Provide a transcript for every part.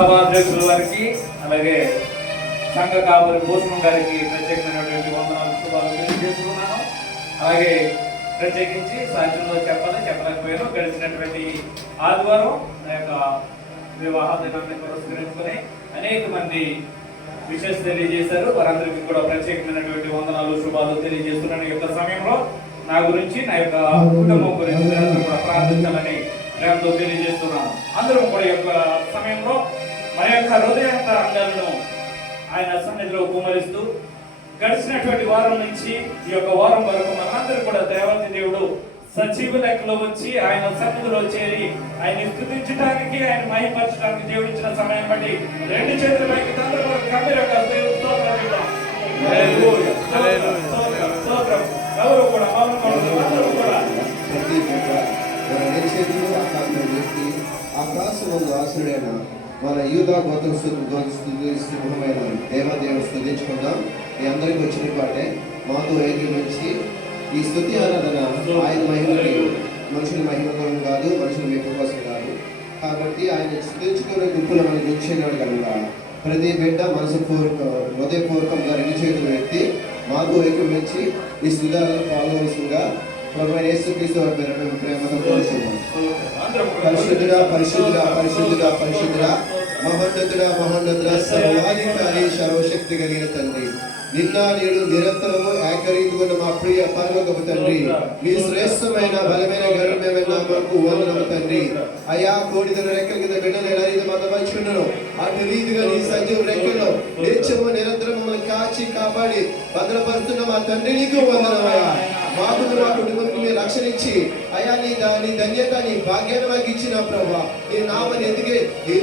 సభాధ్యక్షుల వారికి అలాగే సంఘ కాపరి భూషణం గారికి ప్రత్యేకమైనటువంటి వందనాలు శుభాలు తెలియజేస్తున్నాను. అలాగే ప్రత్యేకించి సాధ్యంలో చెప్పలేకపోయాను. గడిచినటువంటి ఆదివారం నా యొక్క వివాహ దినాన్ని పురస్కరించుకొని అనేక మంది విషెస్ తెలియజేశారు. వారందరికీ కూడా ప్రత్యేకమైనటువంటి వందనాలు శుభాలు తెలియజేస్తున్నాను. ఈ యొక్క సమయంలో నా గురించి నా యొక్క కుటుంబం గురించి కూడా ప్రార్థించాలని ప్రేమతో తెలియజేస్తున్నాను. అందరం కూడా ఈ యొక్క సమయంలో మన యొక్క హృదయాంతరంగాలను ఆయన సన్నిధిలో కుమరిస్తూ గడిచినటువంటి వారం నుంచి ఈ యొక్క వారం వరకు మనందరూ కూడా దేవత దేవుడు సజీవ లెక్కలో వచ్చి ఆయన సన్నిధిలో చేరి ఆయన స్తుతించడానికి ఆయన మహిమపరచడానికి దేవుడు ఇచ్చిన సమయం బట్టి రెండు చేతుల పైకి అందరూ కూడా గంభీరంగా ఎవరు కూడా ఆకాశమందు ఆసుడైన మన యూదా గోత్ర సింహమైన దేవాదేవుని స్తుతించుకుందాం. మీ అందరికి వచ్చిన పాటే మాతో ఏకీభవించి ఈ స్తుతి ఆరాధన ఆయన మహిమకి, మనుషుల మహిమ కోసం కాదు, మనుషుల మెప్పు కోసం కాదు. కాబట్టి ఆయన స్తుతించుకునే గుంపులు మనకు ఉంచినాడు కనుక ప్రతి బిడ్డ హృదయపూర్వకంగా రెండు చేతులు ఎత్తి మాతో ఏకీభవించి ఈ స్తుతాలను పాల్గొనవలసిందిగా ప్రభువైన యేసుక్రీస్తు వారి పేరిట ప్రేమతో కోరుచున్నాం. పరిశుద్ధుడా పరిశుద్ధుడా పరిశుద్ధుడా పరిశుద్ధుడా మహోన్నతుడా మహోన్నతుడా సర్వాధికారి సర్వశక్తి కలిగిన తండ్రి, నిన్న నేడు నిరంతరము ఏకరీతిగా మా ప్రియ పరలోకపు తండ్రి, మీ శ్రేష్టమైన బలమైన గర్వమైన నామమునకు వందనము తండ్రి. అయా కోడిదల రెక్కల కింద బిడ్డలు ఎలా ఇది మందపరుచుకున్నాను అటు రీతిగా నీ సజీవ రెక్కల్లో నిత్యము నిరంతరం మమ్మల్ని కాచి కాపాడి భద్రపరుస్తున్న మా తండ్రి నీకు వందనమయ్యా. మాకు మా కుటుంబానికి మీరు రక్షణ ఇచ్చి అయా నీ ధన్యత నీ భాగ్యాన్ని మాకు ఇచ్చిన ప్రభా, నీ నామని ఎదిగే నీ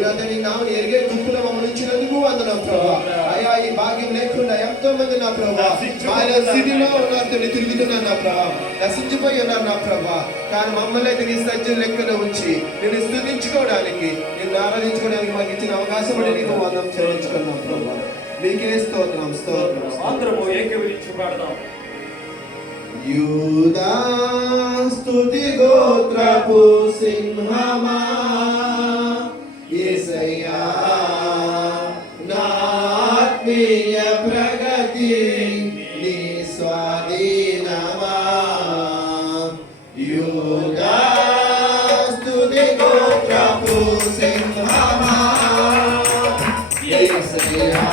నామని ఎరిగే గుంపులో మమ్మల్ని ఇచ్చినందుకు వందనం ప్రభా. అయా ఈ భాగ్యం లేకుండా ఎంతో మంది నా ప్రభా ఆయన స్థితిలో ఉన్నారు, తిరుగుతున్నారు నా ప్రభా, నశించిపోయి ఉన్నారు నా ప్రభా. కానీ మమ్మల్ని అయితే నీ సజ్జల లెక్కలో ఉంచి నేను స్తుతించుకోవడానికి, నిన్ను ఆరాధించుకోవడానికి మాకు ఇచ్చిన అవకాశం నీకు వందనం చెల్లించుకున్నాం ప్రభా. మీకే స్తోత్రం స్తోత్రం. అందరము ఏకీభవించి పాడదాం. యూదా స్తుతి గోత్రపు సింహమా యేసయ్యా నా ఆత్మీయ ప్రగతి నీ స్వాధీనమా. యూదా స్తుతి గోత్రపు సింహమా యేసయ్యా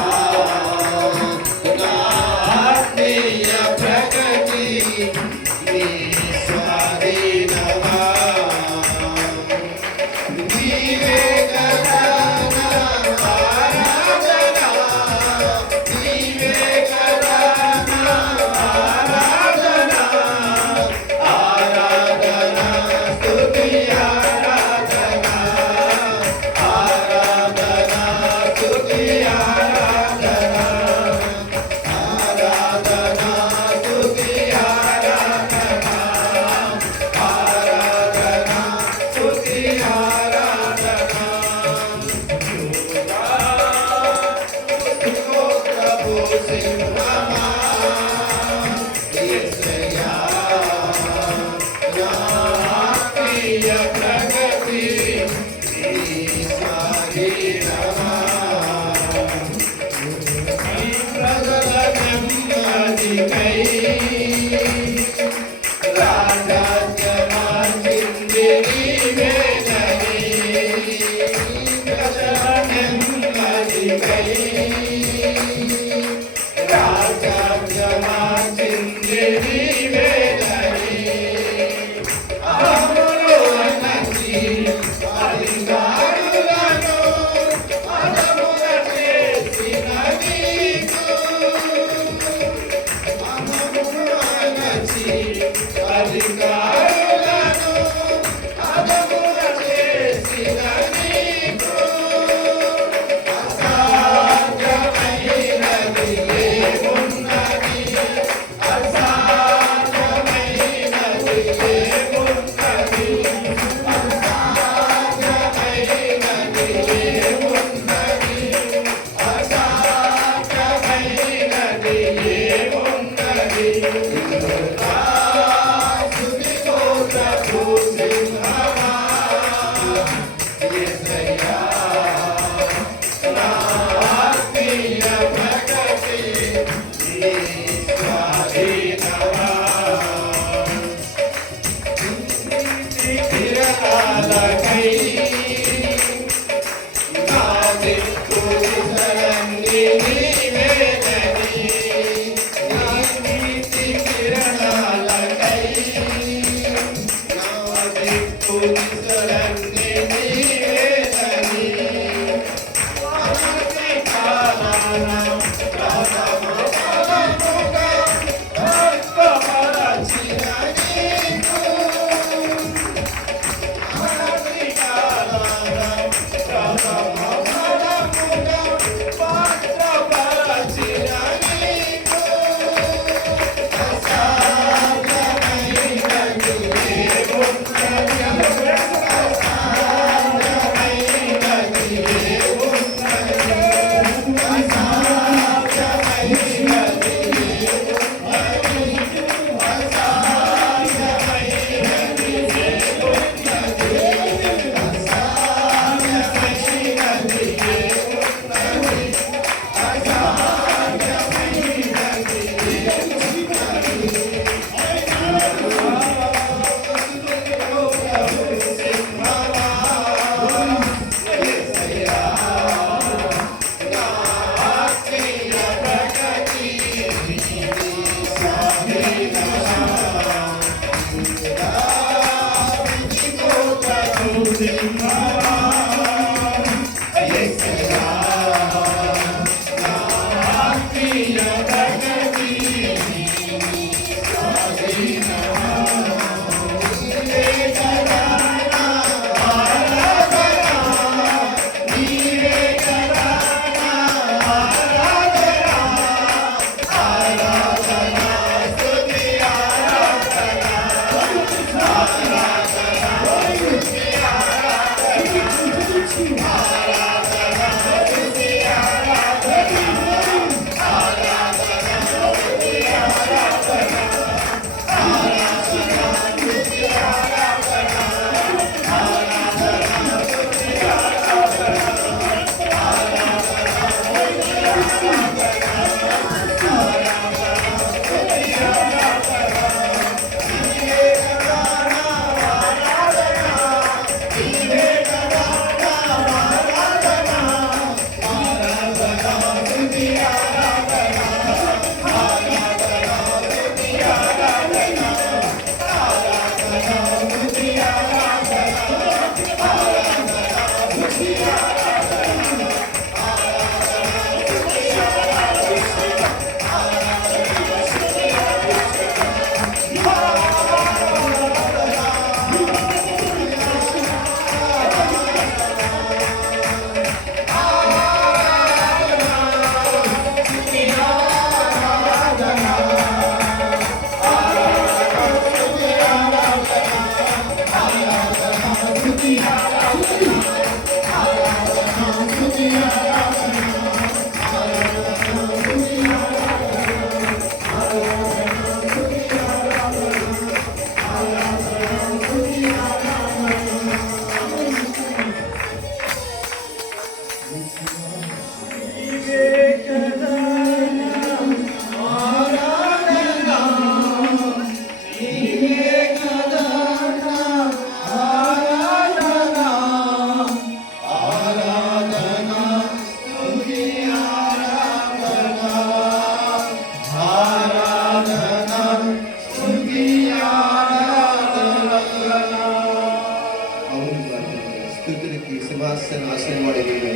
స్తుతులకి సింహాసనాసనం వాడి నీవే,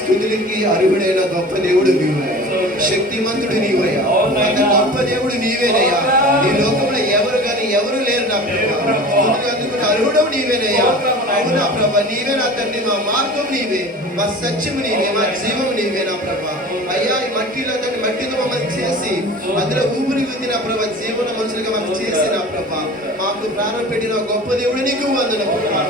స్తుతులకి అర్హుడైన గొప్ప దేవుడు నీవే, శక్తిమంతుడు నీవయ్యా, అంత గొప్ప దేవుడు నీవేనయ్యా. ఈ లోకంలో ఎవరు కానీ ఎవరు లేరు నా ప్రభా. స్తుతులు అందుకున్న అర్హుడవు నీవేనయ్యా. అవునా ప్రభా, నీవే నా తండ్రి, మా మార్గం నీవే, మా సత్యము నీవే, మా జీవం నీవే నా ప్రభా. అయ్యా, ఈ మట్టిలో తండ్రి, మట్టితో మమ్మల్ని చేసి అందులో ఊపిరి ఉంది నా ప్రభా, జీవన మనుషులుగా మమ్మల్ని చేసి నా ప్రభా, మాకు ప్రాణం పెట్టిన గొప్ప దేవుడు నీకు వందన ప్రభా.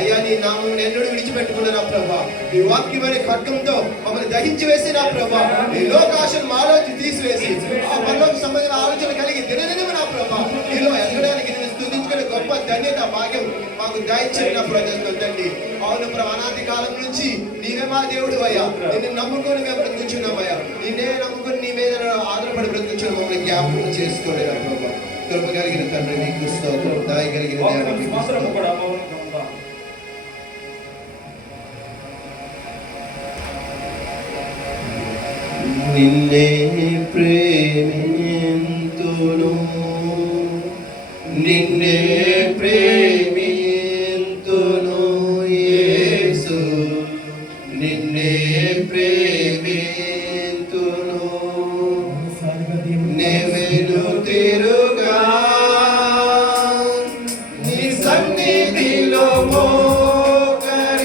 అయ్యా, నీ నామం ఎన్నడూ విడిచిపెట్టుకున్న నా ప్రభా, నీ వాక్యమైన ఖడ్గంతో మమ్మల్ని దహించి వేసి నా ప్రభా, నీ లోకాశను మాలోంచి తీసివేసి ఆ పనులకు సంబంధించిన ఆలోచన కలిగి దినదినము నా ప్రభా నీలో ఎదగడానికి నేను స్తుతించుకునే గొప్ప ధన్యత భాగ్యం మాకు దయచేసి నా ప్రజలు తండ్రి. అవును ప్రభా, అనాది కాలం నుంచి నీవే మా దేవుడు అయ్యా, నిన్ను నమ్ముకొని మేము బ్రతుకుచున్నామయ్యా, నిన్నే నమ్ముకొని నీ మీద ఆధారపడి బ్రతుకుచున్న మమ్మల్ని జ్ఞాపకం చేసుకోండి నా ప్రభా. కృప కలిగిన తండ్రి నీకు స్తోత్రం, దయ కలిగిన దేవునికి స్తోత్రం. నిన్నే ప్రేమింతును, నిన్నే ప్రేమింతును యేసు, నిన్నే ప్రేమింతును, నెవెను తిరుగా నీ సన్నిధిలో మోకరించి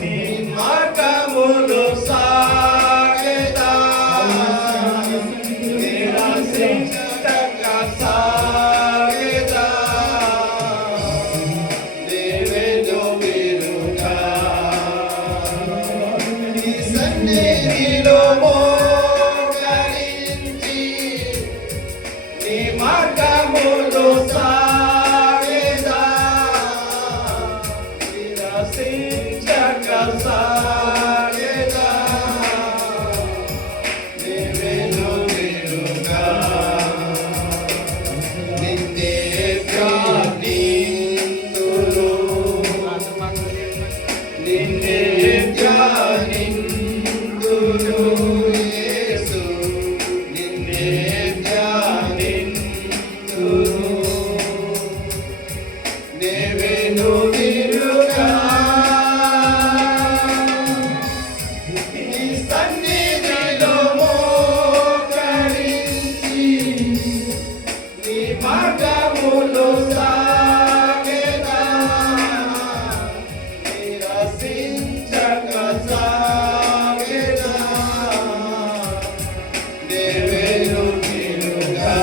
నీ మార్గములో సాగెదా, నిరాశించక సాగెదా, నెవెను తిరుగా నీ సన్నిధిలో మార్గములో సాగెదా, నిరాశించక సాగెదా, నెవెను తిరుగా నిన్నే ధ్యానింతును, నిన్నే ధ్యానింతును యేసు, నిన్నే నెవెను తిరుగా నీ సన్నిధిలో మోకరించి నీ మార్గములో సాగెదా, నిరాశించక సాగెదా, నెవెను తిరుగా.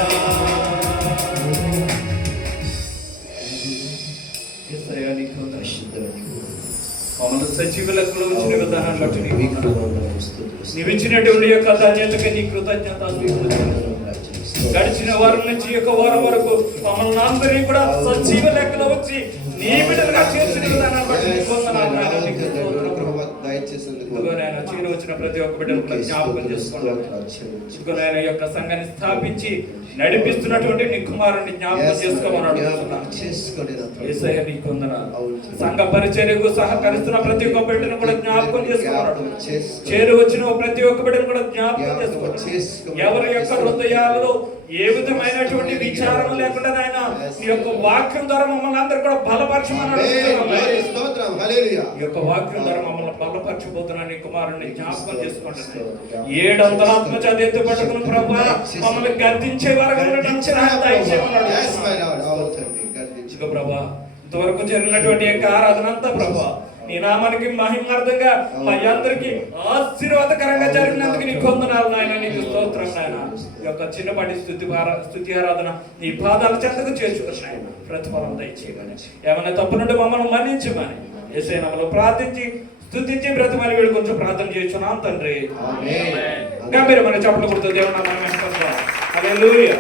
యేసయ్యా, నీకు వందనాలు. మమ్మల్ని సజీవ లెక్కలో ఉంచిన విధానాన్ని బట్టి నీకు మీకు వందనాలు. వందనాలు, స్తుతులు. నీవు ఇచ్చినటువంటి యొక్క ధన్యతకి నీ కృతజ్ఞత గడిచిన వారం నుంచి యొక్క వారం వరకు మమ్మల్ని అందరినీ కూడా సజీవ లెక్కలో వచ్చి నీ బిడ్డలుగా చేర్చిన విధానాన్ని బట్టి నీకు వందనాలు నాయనా. నీకు స్తోత్రం. ఇదిగో నాయనా, చేరి వచ్చిన ప్రతి ఒక్క బిడ్డను కూడా జ్ఞాపకం చేసుకున్నాను. ఇదిగో నాయనా, ఈ యొక్క సంఘాన్ని స్థాపించి నడిపిస్తున్నటువంటి నీ కుమారుని జ్ఞాపకం చేసుకోమని యేసయ్య నీకు వందనాలు. సంఘ పరిచర్యకు సహకరిస్తున్న ప్రతి ఒక్క బిడ్డను కూడా జ్ఞాపకం చేసుకున్నాడు. చేరి వచ్చిన ప్రతి ఒక్క బిడ్డను కూడా జ్ఞాపకం చేసుకున్నాడు. ఎవరి యొక్క హృదయాలలో ఏ విధమైనటువంటి విచారం లేకుండా నాయన నీ యొక్క వాక్యం ద్వారా మమ్మల్ని అందరూ కూడా బలపరచమన్నాడు. ఈ యొక్క వాక్యం ద్వారా మమ్మల్ని బలపరచబోతున్నా నీ కుమారుని జ్ఞాపకం చేసుకుంటున్నాను. 7 అంతరాత్మ చేత ఎత్తుపట్టుకుని ప్రభువా మమ్మల్ని గద్దించే వారుగా ప్రభా ఇంతవరకు జరిగినటువంటి యొక్క ఆరాధన అంతా ప్రభా నీ నామానికి మహిమార్థంగా మా అందరికి ఆశీర్వాదకరంగా జరిగినందుకు నీకు వందనాలు నాయన. నీకు స్తోత్రం నాయన. ఈ యొక్క చిన్నపాటి స్తుతి ఆరాధన నీ పాదాల చెంతకు చేర్చుకున్నాయి. ప్రతిఫలం దయచేయమని, ఏమైనా తప్పు నుండి మమ్మల్ని మన్నించమని యేసయ్య నామములో ప్రార్థించి స్తుతించి బ్రతిమాలి వీడు కొంచెం ప్రార్థన చేస్తున్నాం తండ్రి. గంభీరమైన చప్పట్లు కొడుతూ దేవుని నామమున మహిమ పొందుదాం. హల్లెలూయా.